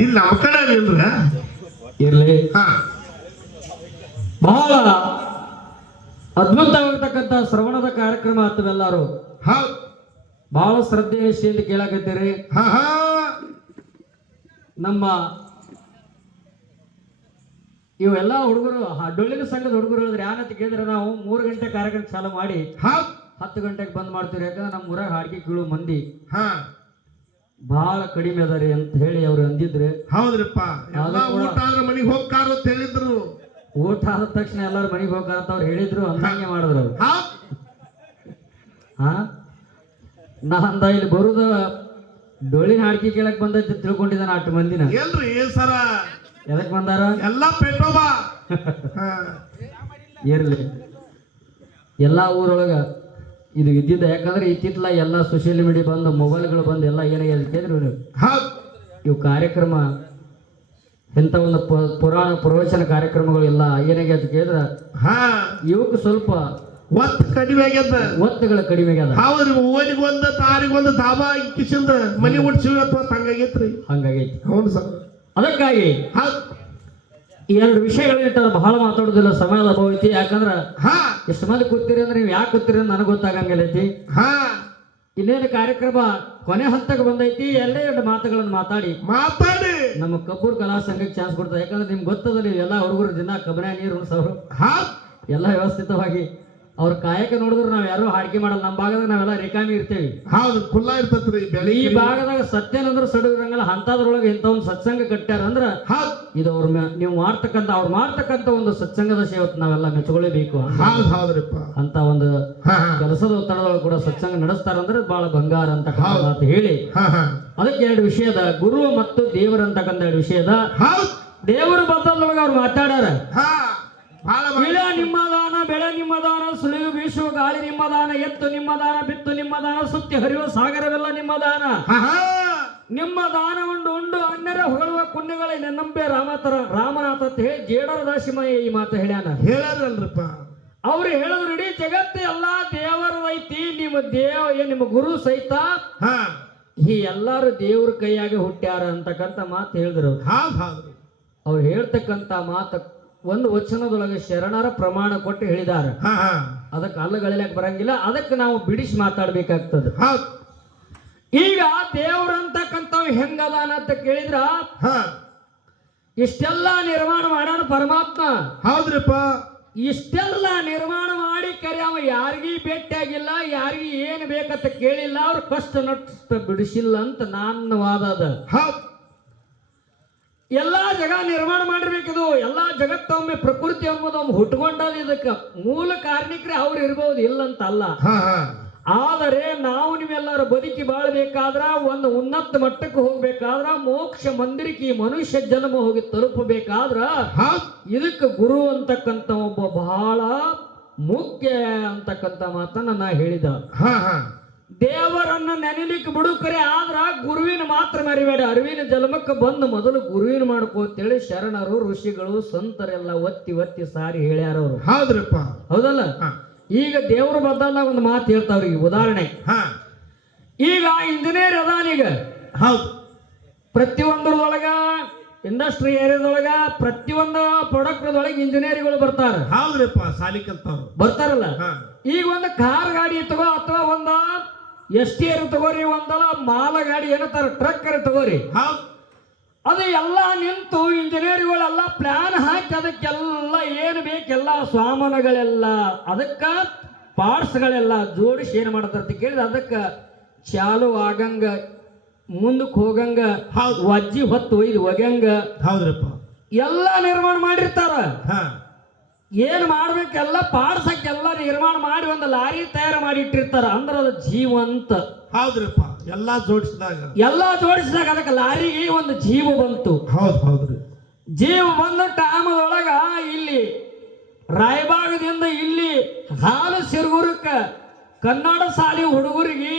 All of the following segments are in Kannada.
ಇಲ್ಲಿ ನಮ್ಮ ಕಡೆ ಇಲ್ರ ಇರ್ಲಿ. ಹಾ ಬಹಳ ಅದ್ಭುತವಾಗಿರ್ತಕ್ಕಂಥ ಶ್ರವಣದ ಕಾರ್ಯಕ್ರಮ ಆತವೆಲ್ಲರೂ ಹೌದ್ ಬಹಳ ಶ್ರದ್ಧೆ ವಿಷಯದಿಂದ ಕೇಳಕತ್ತೀರಿ. ಹಾ ಹಾ ನಮ್ಮ ಇವೆಲ್ಲ ಹುಡುಗರು ಡೊಳ್ಳಿನ ಸಂಘದ ಹುಡುಗರು ಹೇಳಿದ್ರೆ ಯಾನಂತ ಕೇಳಿದ್ರೆ ನಾವು 3 ಗಂಟೆ ಕಾರ್ಯಕ್ರಮ ಚಾಲು ಮಾಡಿ ಹೌದ್ 10 ಗಂಟೆಗೆ ಬಂದ್ ಮಾಡ್ತೀವಿ. ಯಾಕಂದ್ರೆ ನಮ್ಮ ಊರಾಗ ಹಾಡಿಗೆ ಕೀಳು ಮಂದಿ ಹಾ ಬಹಳ ಕಡಿಮೆ ಅದಾರಿ ಅಂತ ಹೇಳಿ ಅವ್ರು ಅಂದಿದ್ರೆ. ಹೌದ್ರಿಪ್ಪ ಎಲ್ಲ ಊಟ ಆದ್ರೆ ಮನಿಗೆ ಹೋಗ್ತಾರ ಅಂತ ಹೇಳಿದ್ರು. ಊಟ ಆದ ತಕ್ಷಣ ಎಲ್ಲಾರು ಮನೆಗೆ ಹೋಗ್ತಾರಂತ ಅವ್ರು ಹೇಳಿದ್ರು, ಅಂದಂಗೆ ಮಾಡಿದ್ರು ಅವ್ರು. ಹಾ ನಾ ಅಂದ ಇಲ್ಲಿ ಬರುದ ಡೊಳ್ಳಿನ ಹಾಡಿಕೆ ಕೇಳಕ್ ಬಂದೈತಿ ತಿಳ್ಕೊಂಡಿದ್ದಾನ 8 ಮಂದಿನ. ಎಲ್ರಿ ಸರ ಎದಕ್ ಬಂದಾರ? ಎಲ್ಲ ಪೆಟ್ರೋಬಾ ಇರ್ಲಿ. ಎಲ್ಲಾ ಊರೊಳಗ ಇದು ಇದ್ದಿದ್ದ. ಯಾಕಂದ್ರೆ ಇತ್ತಿತ್ತಲ ಎಲ್ಲ ಸೋಷಿಯಲ್ ಮೀಡಿಯಾ ಬಂದು ಮೊಬೈಲ್ಗಳು ಬಂದು ಎಲ್ಲ ಏನಾಗಿದ್ರು ಇವು ಕಾರ್ಯಕ್ರಮ ಎಂತ ಒಂದು ಪುರಾಣ ಪ್ರವಚನ ಕಾರ್ಯಕ್ರಮಗಳು ಎಲ್ಲ ಏನಾಗಿ ಅಂತ ಕೇಳಿದ್ರ ಇವಕ್ಕೆ ಸ್ವಲ್ಪ ಒತ್ತು ಕಡಿಮೆ ಆಗ್ಯದ, ಒತ್ತುಗಳು ಕಡಿಮೆ ಆಗ್ಯದ. ಹೌದ್ರಿ ಓನಿಗೊಂದು ತಾರಿಗೊಂದು ದಾಬಾ ಕಿಶಿಂದ ಮನಿ ಉಡ್ಸಿವಿ ಅಥವಾ ಹಂಗಾಗೈತ್ರಿ. ಹಂಗಾಗೈತಿ. ಹೌದು ಸರ್. ಅದಕ್ಕಾಗಿ 2 ವಿಷಯಗಳಿರ್ತಾರ, ಬಹಳ ಮಾತಾಡೋದಿಲ್ಲ, ಸಮಯದ ಅಭಾವ ಐತಿ. ಯಾಕಂದ್ರ ಎಷ್ಟು ಮಂದಿ ಕೂತೀರಿ ಅಂದ್ರೆ ನೀವು ಯಾಕೆ ಕೂತೀರಿ ಅಂತ ನನಗೆ ಗೊತ್ತಾಗಂಗಿಲ್ಲ ಐತಿ. ಇನ್ನೇನು ಕಾರ್ಯಕ್ರಮ ಕೊನೆ ಹಂತಕ್ಕೆ ಬಂದೈತಿ. 2 ಮಾತುಗಳನ್ನು ಮಾತಾಡಿ ನಮ್ಮ ಕಬ್ಬೂರ್ ಕಲಾ ಸಂಘಕ್ಕೆ ಚಾನ್ಸ್ ಕೊಡ್ತಾರೆ. ಯಾಕಂದ್ರೆ ನಿಮ್ಗೆ ಗೊತ್ತದ, ನೀವು ಎಲ್ಲ ಹುಡುಗರು ದಿನ ಕಬ್ಬನ ನೀರು ಉಣಿಸೋರು ಎಲ್ಲ ವ್ಯವಸ್ಥಿತವಾಗಿ ಅವ್ರ ಕಾಯಕ ನೋಡಿದ್ರೆ ನಾವ್ ಯಾರು ಹಾಡಿಕೆ ಮಾಡಲ್ಲ. ನಮ್ಮ ಭಾಗದಾಗ ನಾವೆಲ್ಲ ರೇಖಾಮಿ ಇರ್ತೇವಿ. ಹೌದು, ಖುಲ್ಲ ಇರ್ತೈತ್ರಿ. ಈ ಭಾಗದಾಗ ಸತ್ಯನಂದ್ರ ಸಡುಗರಂಗಲ್ಲ ಅಂತದ್ರೊಳಗೆ ಇಂಥ ಒಂದು ಸತ್ಸಂಗ ಕಟ್ಟ್ಯಾರ ಅಂದ್ರ ಇದು ಅವ್ರ ನೀವು ಅವ್ರು ಮಾಡ್ತಕ್ಕಂಥ ಒಂದು ಸತ್ಸಂಗದ ಸೇವತ್ ನಾವೆಲ್ಲ ಮೆಚ್ಚುಕೊಳ್ಳೇಬೇಕು. ಅಂತ ಒಂದು ಕೆಲಸದ ಒತ್ತಡದೊಳಗೆ ಕೂಡ ಸತ್ಸಂಗ ನಡೆಸ್ತಾರಂದ್ರೆ ಬಹಳ ಬಂಗಾರ ಅಂತ ಮಾತು ಹೇಳಿ ಅದಕ್ಕೆ 2 ವಿಷಯದ ಗುರು ಮತ್ತು ದೇವರು ಅಂತಕ್ಕಂಥ 2 ವಿಷಯದ ದೇವರ ಬದ್ದಲೊಳಗೆ ಅವ್ರು ಮಾತಾಡ್ಯಾರ. ಇಳ ನಿಮ್ಮ ದಾನ, ಬೆಳೆ ನಿಮ್ಮ ದಾನ, ಸುಳಿವು ಬೀಸುವ ಗಾಳಿ ನಿಮ್ಮ ದಾನ, ಎತ್ತು ನಿಮ್ಮ ದಾನ, ಬಿತ್ತು ನಿಮ್ಮ ದಾನ, ಸುತ್ತಿ ಹರಿಯುವ ಸಾಗರವೆಲ್ಲ ನಿಮ್ಮ ದಾನ. ನಿಮ್ಮ ದಾನ ಉಂಡು ಅನ್ಯರ ಹೊಗಳುವ ಕುಣ್ಯಗಳ ನಂಬೆ ರಾಮನಾಥ ಅಂತ ಹೇಳಿ ಜೇಡರ ದಾಸಿಮಯ್ಯ ಈ ಮಾತು ಹೇಳ್ಯಾರಲ್ರಪ್ಪ. ಅವ್ರು ಹೇಳಿದ್ರು ಇಡೀ ಜಗತ್ತು ಎಲ್ಲಾ ದೇವರದೈತಿ, ನಿಮ್ಮ ಗುರು ಸಹಿತ ಈ ಎಲ್ಲಾರು ದೇವ್ರ ಕೈಯಾಗೆ ಹುಟ್ಟ್ಯಾರ ಅಂತಕ್ಕಂಥ ಮಾತು ಹೇಳಿದ್ರು. ಅವ್ರು ಹೇಳ್ತಕ್ಕಂಥ ಮಾತು ಒಂದು ವಚನದೊಳಗೆ ಶರಣರ ಪ್ರಮಾಣ ಕೊಟ್ಟು ಹೇಳಿದ್ದಾರೆ. ಅದಕ್ಕೆ ಅಲ್ಲಗಳಿಲಕ್ಕೆ ಬರಂಗಿಲ್ಲ, ಅದಕ್ಕೆ ನಾವು ಬಿಡಿಸಿ ಮಾತಾಡ್ಬೇಕಾಗ್ತದೆ. ಈಗ ದೇವ್ರಂತಕ್ಕಂಥವ್ ಹೆಂಗದಾನ ಅಂತ ಕೇಳಿದ್ರ ಇಷ್ಟೆಲ್ಲ ನಿರ್ಮಾಣ ಮಾಡ್ಯಾನ ಪರಮಾತ್ಮ. ಹೌದ್ರಿಪ್ಪ. ಇಷ್ಟೆಲ್ಲ ನಿರ್ಮಾಣ ಮಾಡಿ ಕರೆ ಅವ ಯಾರಿಗೀ ಭೇಟಿಯಾಗಿಲ್ಲ, ಯಾರಿಗೂ ಏನು ಬೇಕಂತ ಕೇಳಿಲ್ಲ, ಅವ್ರು ಕಷ್ಟ ನಷ್ಟ ಬಿಡಿಸಿಲ್ಲ ಅಂತ ನನ್ನ ವಾದ ಅದ. ಎಲ್ಲಾ ಜಗ ನಿರ್ಮಾಣ ಮಾಡಿರ್ಬೇಕಿದು. ಎಲ್ಲಾ ಜಗತ್ತೊಮ್ಮೆ ಪ್ರಕೃತಿ ಎಂಬುದು ಹುಟ್ಕೊಂಡದ. ಇದಕ್ಕೆ ಮೂಲ ಕಾರಣಿಕರೇ ಅವ್ರು ಇರ್ಬೋದು, ಇಲ್ಲಂತ ಅಲ್ಲ. ಆದರೆ ನಾವು ನೀವೆಲ್ಲರೂ ಬದುಕಿ ಬಾಳ್ಬೇಕಾದ್ರ, ಒಂದು ಉನ್ನತ ಮಟ್ಟಕ್ಕೆ ಹೋಗ್ಬೇಕಾದ್ರ, ಮೋಕ್ಷ ಮಂದಿರಕ್ಕೆ ಈ ಮನುಷ್ಯ ಜನ್ಮ ಹೋಗಿ ತಲುಪಬೇಕಾದ್ರ ಇದಕ್ಕೆ ಗುರು ಅಂತಕ್ಕಂಥ ಒಬ್ಬ ಬಹಳ ಮುಖ್ಯ ಅಂತಕ್ಕಂಥ ಮಾತನ್ನ ನಾ ಹೇಳಿದ. ದೇವರನ್ನ ನೆನಲಿಕ್ಕೆ ಬಿಡುಕರೆ ಆದ್ರ ಗುರುವಿನ ಮಾತ್ರ ಮರಿಬೇಡ. ಅರಿವಿನ ಜನ್ಮಕ್ಕೆ ಬಂದು ಮೊದಲು ಗುರುವಿನ ಮಾಡ್ಕೋತೇಳಿ ಶರಣರು ಋಷಿಗಳು ಸಂತರೆಲ್ಲ ಒತ್ತಿ ಸಾರಿ ಹೇಳ್ಯಾರವ್ರು. ಹೌದ್ರಪ್ಪ. ಹೌದಲ್ಲ. ಈಗ ದೇವ್ರ ಬದಲ ಒಂದು ಮಾತು ಹೇಳ್ತಾವ್ರಿಗೆ ಉದಾಹರಣೆ. ಈಗ ಇಂಜಿನಿಯರ್ ಅದಾನೀಗ. ಹೌದು. ಪ್ರತಿಯೊಂದ್ರೊಳಗ ಇಂಡಸ್ಟ್ರಿ ಏರಿಯಾದೊಳಗ ಪ್ರತಿಯೊಂದು ಪ್ರಾಡಕ್ಟ್ದೊಳಗೆ ಇಂಜಿನಿಯರ್ಗಳು ಬರ್ತಾರ. ಹೌದ್ರಪ್ಪ. ಸಾಲಿ ಕಲ್ತವ್ರು ಬರ್ತಾರಲ್ಲ. ಈಗ ಒಂದು ಕಾರ್ ಗಾಡಿ ತಗೋ ಅಥವಾ ಒಂದು ಎಸ್ಟಿಆರ್ ತಗೋರಿ, ಒಂದಲ್ಲ ಮಾಲ ಗಾಡಿ ಏನಂತಾರ ಟ್ರಕ್ ತಗೋರಿ. ಅದು ಎಲ್ಲ ನಿಂತು ಇಂಜಿನಿಯರ್ಗಳೆಲ್ಲ ಪ್ಲಾನ್ ಹಾಕಿ ಅದಕ್ಕೆಲ್ಲ ಏನು ಬೇಕೆಲ್ಲ ಸಾಮಾನುಗಳೆಲ್ಲ ಅದಕ್ಕ ಪಾರ್ಟ್ಸ್ಗಳೆಲ್ಲ ಜೋಡಿಸಿ ಏನ್ ಮಾಡ್ತಾರ ಕೇಳಿದ್ರೆ ಅದಕ್ಕ ಚಾಲು ಆಗಂಗ, ಮುಂದಕ್ಕೆ ಹೋಗಂಗ, ವಜ್ಜಿ ಹೊತ್ತು ಒಯ್ದು ಒಗ್ಯಂಗ ಎಲ್ಲ ನಿರ್ಮಾಣ ಮಾಡಿರ್ತಾರ. ಏನ್ ಮಾಡ್ಬೇಕೆಲ್ಲ ಪಾಡ್ಸಕ್ಕೆಲ್ಲ ನಿರ್ಮಾಣ ಮಾಡಿ ಒಂದು ಲಾರಿ ತಯಾರು ಮಾಡಿ ಇಟ್ಟಿರ್ತಾರ. ಅಂದ್ರ ಅದು ಜೀವಂತ. ಹೌದ್ರಪ್ಪ. ಎಲ್ಲಾ ಜೋಡಿಸಿದಾಗ ಅದಕ್ಕೆ ಲಾರಿಗೆ ಒಂದು ಜೀವ ಬಂತು. ಹೌದ್ರಿ. ಜೀವ ಬಂದ ಟೈಮದೊಳಗ ಇಲ್ಲಿ ರಾಯಬಾಗದಿಂದ ಇಲ್ಲಿ ಹಾಲು ಸಿರುಗುರಕ್ಕ ಕನ್ನಡ ಶಾಲೆ ಹುಡುಗರಿಗೆ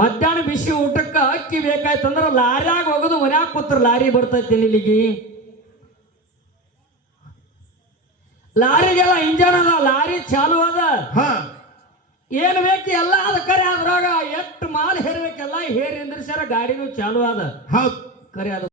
ಮಧ್ಯಾಹ್ನ ಬಿಸಿ ಊಟಕ್ಕೆ ಅಕ್ಕಿ ಬೇಕಾಯ್ತಂದ್ರ ಲಾರಿಯಾಗ ಹೋಗೋದು ಮನ್ಯಾಗ ಕೂತ್ರ ಲಾರಿ ಬರ್ತೈತಿ. ಇಲ್ಲಿಗೆ ಲಾರಿಗೆಲ್ಲ ಇಂಜನ್ ಅದ, ಲಾರಿ ಚಾಲು ಅದ, ಏನ್ ಬೇಕು ಎಲ್ಲ ಅದ. ಕರೆ ಅದ್ರಾಗ ಎಷ್ಟು ಮಾಲ್ ಹೇರ್ಬೇಕೆಲ್ಲ ಹೇರಿ ಅಂದ್ರಸ್ಯಾರ, ಗಾಡಿನೂ ಚಾಲು ಅದ. ಕರೆ ಅದ.